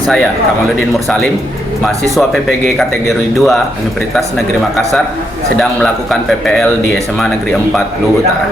Saya, Kamaluddin Mursalim, mahasiswa PPG kategori 2 Universitas Negeri Makassar, sedang melakukan PPL di SMA Negeri 4 Luwu Utara.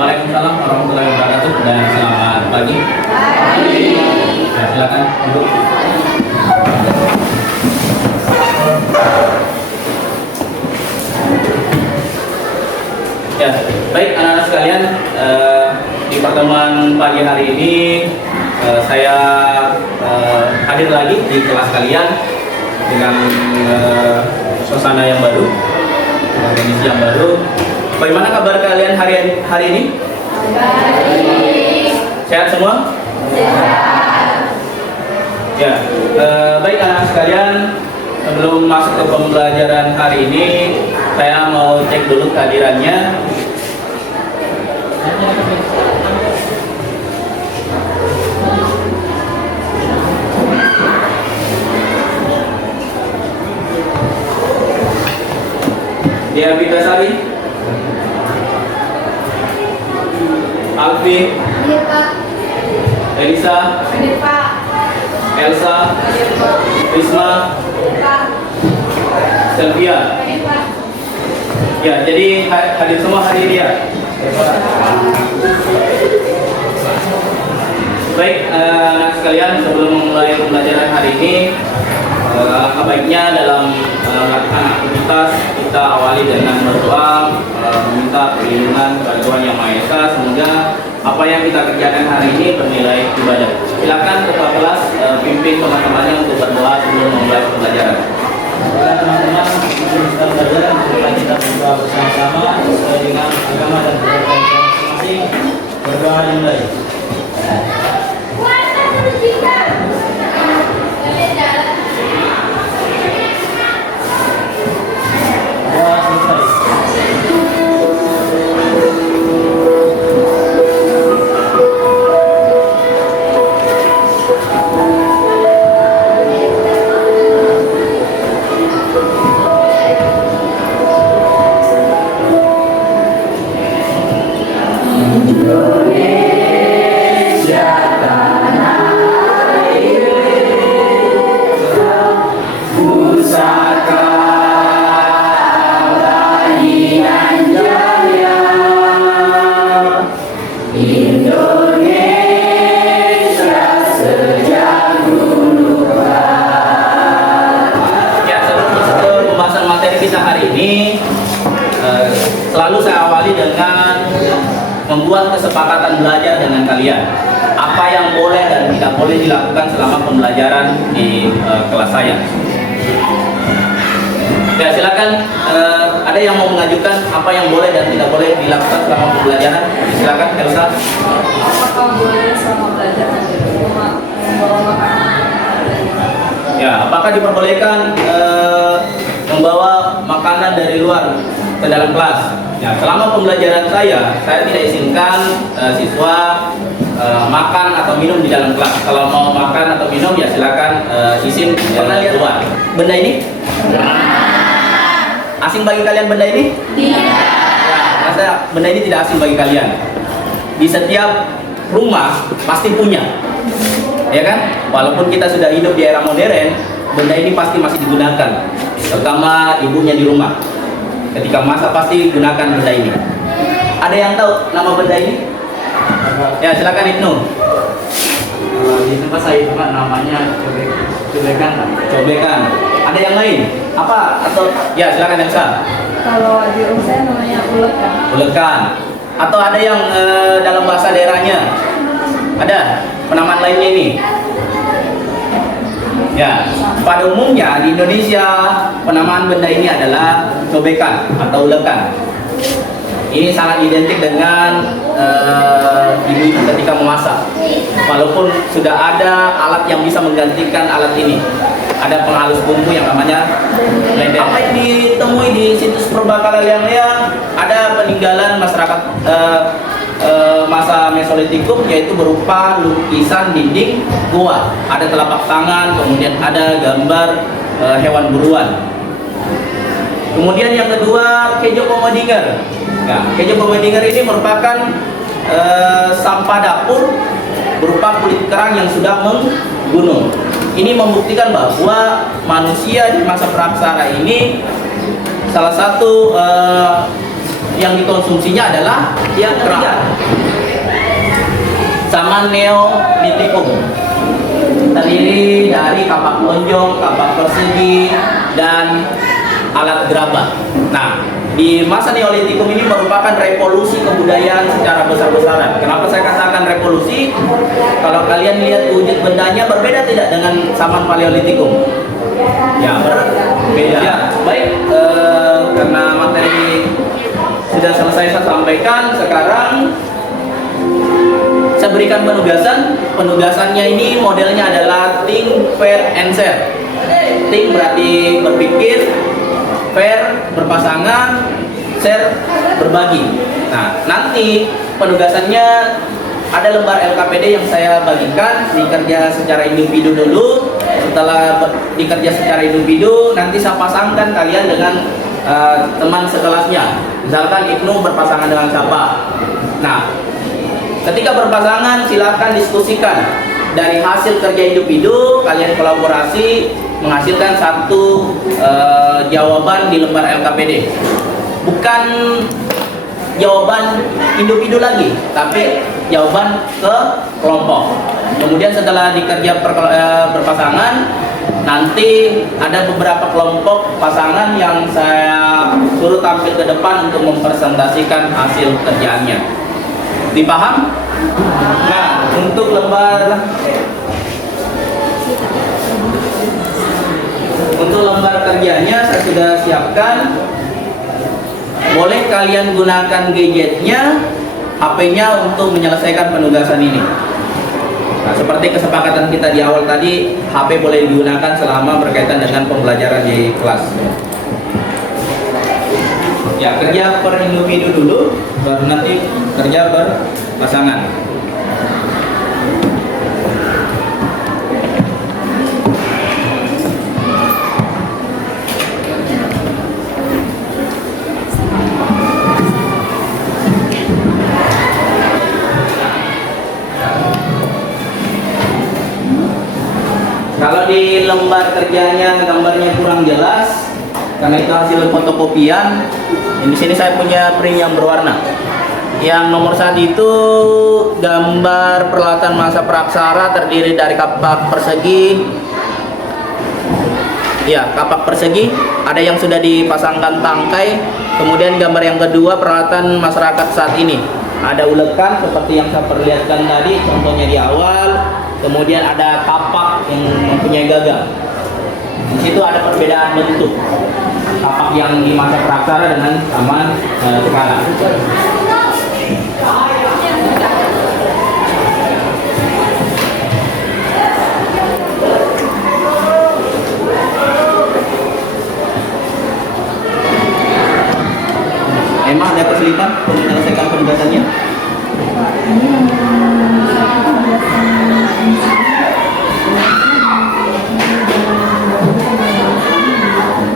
Waalaikumsalam warahmatullahi wabarakatuh dan selamat pagi. Ya, silakan duduk. Ya, baik anak-anak sekalian, di pertemuan pagi hari ini saya hadir lagi di kelas kalian dengan suasana yang baru, dengan kondisi yang baru. Bagaimana kabar kalian hari ini? Baik. Sehat semua? Sehat. Ya, baik anak sekalian, sebelum masuk ke pembelajaran hari ini, saya mau cek dulu kehadirannya. Dia Bidasari, Alfi, Hadir Pak. Elisa, Hadir Pak. Elsa, Hadir Pak. Risma, Hadir Pak. Sylvia. Hadir Pak. Ya, jadi hadir semua hari ini ya. Baik, anak sekalian, sebelum memulai pembelajaran hari ini, alangkah baiknya dalam melakukan aktivitas kita awali dengan berdoa, meminta perlindungan kepada Tuhan Yang Maha Esa, semoga apa yang kita kerjakan hari ini bernilai ibadah. Silakan ketua kelas pimpin teman-temannya untuk berdoa sebelum memulai pembelajaran. Teman-teman, kita belajar untuk kita berdoa bersama-sama sesuai dengan agama dan budaya kita masing-masing. Berdoa dimulai. Doa selesai. Selalu saya awali dengan membuat kesepakatan belajar dengan kalian. Apa yang boleh dan tidak boleh dilakukan selama pembelajaran di kelas saya. Ya, silakan. Ada yang mau mengajukan apa yang boleh dan tidak boleh dilakukan selama pembelajaran? Silakan, Elsa. Apakah boleh selama belajar membawa makanan? Ya, apakah diperbolehkan membawa makanan dari luar ke dalam kelas? Ya, selama pembelajaran saya tidak izinkan siswa makan atau minum di dalam kelas. Kalau mau makan atau minum ya silakan izin keluar. Benda ini? Asing bagi kalian benda ini? Tidak. Ya, rasa benda ini tidak asing bagi kalian. Di setiap rumah pasti punya, ya kan? Walaupun kita sudah hidup di era modern, benda ini pasti masih digunakan, terutama ibunya di rumah. Ketika masak pasti gunakan benda ini. Ada yang tahu nama benda ini? Ya, silakan Ibnu. Di tempat saya itu Pak namanya cobekan Pak. Cobekan. Ada yang lain? Apa? Atau ya silakan Elsa. Kalau di rumah saya namanya ulekan. Ulekan. Atau ada yang dalam bahasa daerahnya? Ada penamaan lainnya ini? Ya, pada umumnya di Indonesia penamaan benda ini adalah cobekan atau ulekan. Ini sangat identik dengan ibu-ibu ketika memasak. Walaupun sudah ada alat yang bisa menggantikan alat ini. Ada penghalus bumbu yang namanya blender. Apa yang ditemui di situs Purbakala Liang-Liang? Ada peninggalan masyarakat masa Mesolitikum, yaitu berupa lukisan dinding gua. Ada telapak tangan, kemudian ada gambar hewan buruan. Kemudian yang kedua, kejo pomadinger. Nah, kejo pomadinger ini merupakan sampah dapur berupa kulit kerang yang sudah menggunung. Ini membuktikan bahwa manusia di masa praksara ini salah satu yang dikonsumsinya adalah yang kerang. Zaman Neolitikum terdiri dari kapak lonjong, kapak persegi, dan alat gerabah. Nah, di masa Neolitikum ini merupakan revolusi kebudayaan secara besar-besaran. Kenapa saya katakan revolusi? Kalau kalian lihat wujud bendanya berbeda tidak dengan zaman Paleolitikum? Ya, berbeda. Ya, baik, karena materi sudah selesai saya sampaikan, sekarang saya berikan penugasan. Penugasannya ini modelnya adalah think, fair, and share. Think berarti berpikir, fair berpasangan, share berbagi. Nah, nanti penugasannya ada lembar LKPD yang saya bagikan, dikerja secara individu dulu. Setelah dikerja secara individu, nanti saya pasangkan kalian dengan teman sekelasnya. Misalkan Ibnu berpasangan dengan siapa. Nah, ketika berpasangan silakan diskusikan. Dari hasil kerja individu, kalian kolaborasi menghasilkan satu jawaban di lembar LKPD. Bukan jawaban individu lagi, tapi jawaban ke kelompok. Kemudian setelah dikerja berpasangan, nanti ada beberapa kelompok pasangan yang saya suruh tampil ke depan untuk mempresentasikan hasil kerjaannya. Dipaham? Nah, untuk lembar kerjanya saya sudah siapkan. Boleh kalian gunakan gadgetnya, HP-nya untuk menyelesaikan penugasan ini. Nah, seperti kesepakatan kita di awal tadi, HP boleh digunakan selama berkaitan dengan pembelajaran di kelas. Ya, kerja per individu dulu, baru nanti kerja berpasangan. Kalau di lembar kerjanya gambarnya kurang jelas, karena itu hasil fotokopian. Di sini saya punya print yang berwarna. Yang nomor 1 itu gambar peralatan masa praksara terdiri dari kapak persegi. Ya, kapak persegi. Ada yang sudah dipasangkan tangkai. Kemudian gambar yang kedua peralatan masyarakat saat ini. Ada ulekan seperti yang saya perlihatkan tadi, contohnya di awal. Kemudian ada kapak yang mempunyai gagang. Di situ ada perbedaan bentuk kapak yang di masa praksara dengan zaman sekarang. Emang ada kesulitan untuk menyelesaikan penugasannya?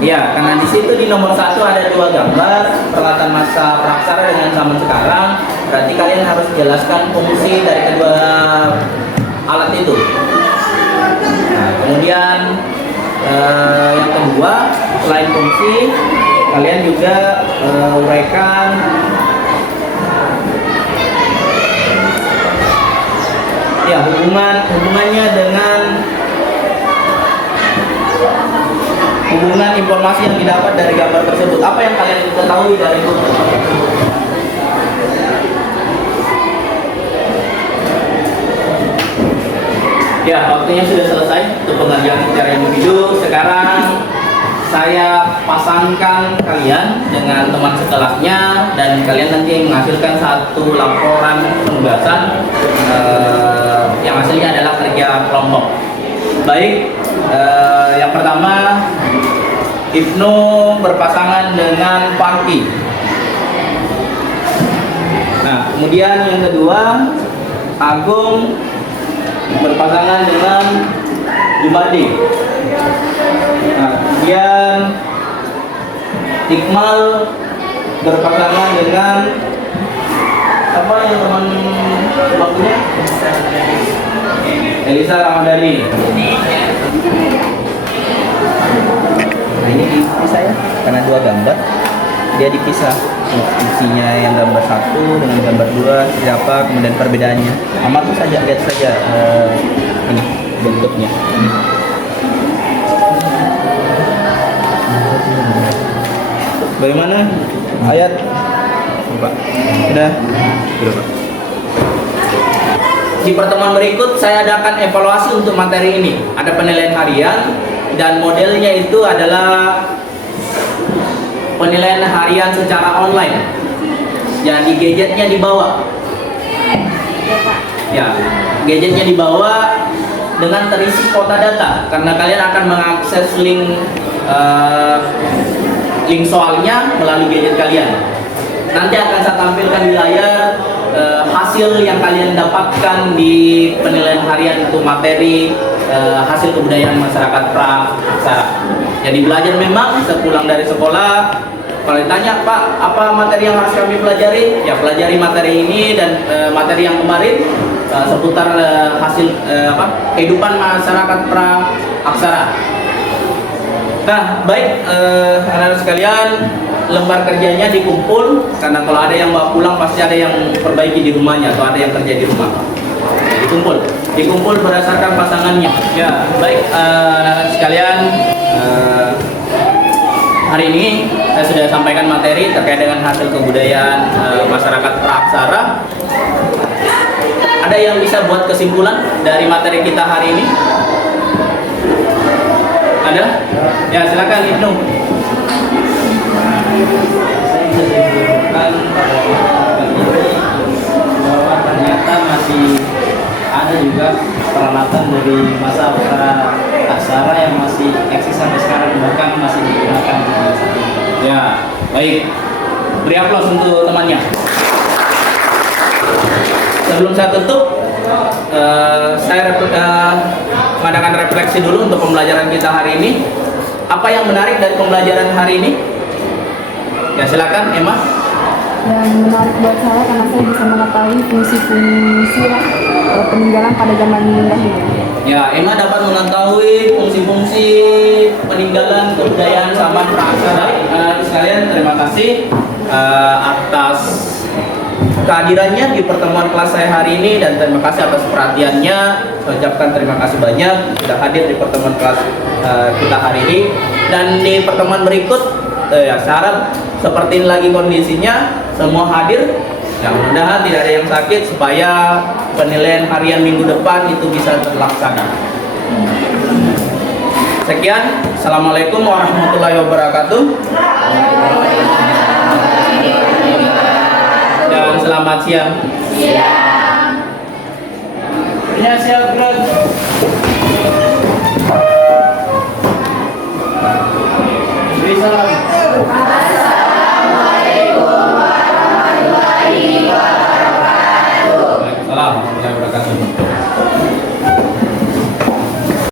Ya, karena di situ di nomor 1 ada 2 gambar peralatan masa praksara dengan zaman sekarang. Berarti kalian harus jelaskan fungsi dari kedua alat itu. Nah, kemudian yang kedua, selain fungsi, kalian juga uraikan. Ya, Ya, hubungannya dengan hubungan informasi yang didapat dari gambar tersebut. Apa yang kalian ketahui dari itu? Ya, waktunya sudah selesai untuk pengerjaan secara individu. Sekarang saya pasangkan kalian dengan teman sekelasnya dan kalian nanti menghasilkan satu laporan penugasan yang hasilnya adalah kerja kelompok. Baik, yang pertama Ibnu berpasangan dengan Parki. Nah, kemudian yang kedua Agung berpasangan dengan Jumadi. Nah, kemudian Iqmal berpasangan dengan apa yang teman waktunya? Elisa Ramadhani. Nah, ini dipisah ya, karena dua gambar dia dipisah. Isinya yang gambar satu dengan gambar dua siapa, kemudian perbedaannya. Amati saja, lihat saja ini bentuknya. Bagaimana ayat? Pak. Sudah. Pak. Di pertemuan berikut saya adakan evaluasi untuk materi ini. Ada penilaian harian dan modelnya itu adalah penilaian harian secara online. Jadi gadgetnya dibawa. Ya, gadgetnya dibawa dengan terisi kota data karena kalian akan mengakses link soalnya melalui gadget kalian. Nanti akan saya tampilkan di layar hasil yang kalian dapatkan di penilaian harian untuk materi hasil kebudayaan masyarakat Praksara. Jadi belajar memang sepulang dari sekolah. Kalau ditanya, Pak, apa materi yang harus kami pelajari? Ya, pelajari materi ini dan materi yang kemarin seputar hasil kehidupan masyarakat Praksara. Nah, baik anak-anak sekalian, lembar kerjanya dikumpul karena kalau ada yang bawa pulang pasti ada yang perbaiki di rumahnya atau ada yang kerja di rumah. Dikumpul berdasarkan pasangannya. Ya, baik anak-anak sekalian, hari ini saya sudah sampaikan materi terkait dengan hasil kebudayaan masyarakat Praksara. Ada yang bisa buat kesimpulan dari materi kita hari ini? Ada? Ya, silakan Ibnu. Saya bisa simpulkan bahwa ternyata masih ada juga peralatan dari masa Praksara yang masih eksis sampai sekarang, bahkan masih digunakan di masa ini. Ya, baik. Beri aplaus untuk temannya. Sebelum saya tutup, saya mengadakan refleksi dulu untuk pembelajaran kita hari ini. Apa yang menarik dari pembelajaran hari ini? Ya, silakan Emma. Yang menarik buat saya karena saya bisa mengetahui fungsi-fungsi peninggalan pada zaman dahulu. Ya, Emma dapat mengetahui fungsi-fungsi peninggalan kebudayaan zaman Praksara. Sekalian, terima kasih atas kehadirannya di pertemuan kelas saya hari ini dan terima kasih atas perhatiannya. Saya ucapkan terima kasih banyak sudah hadir di pertemuan kelas kita hari ini. Dan di pertemuan berikut, ya, saya harap seperti ini lagi kondisinya, semua hadir. Ya, mudah-mudahan tidak ada yang sakit supaya penilaian harian minggu depan itu bisa terlaksana. Sekian, Assalamualaikum warahmatullahi wabarakatuh. Dan selamat siang. Ya, siap, Bro. Beri salam.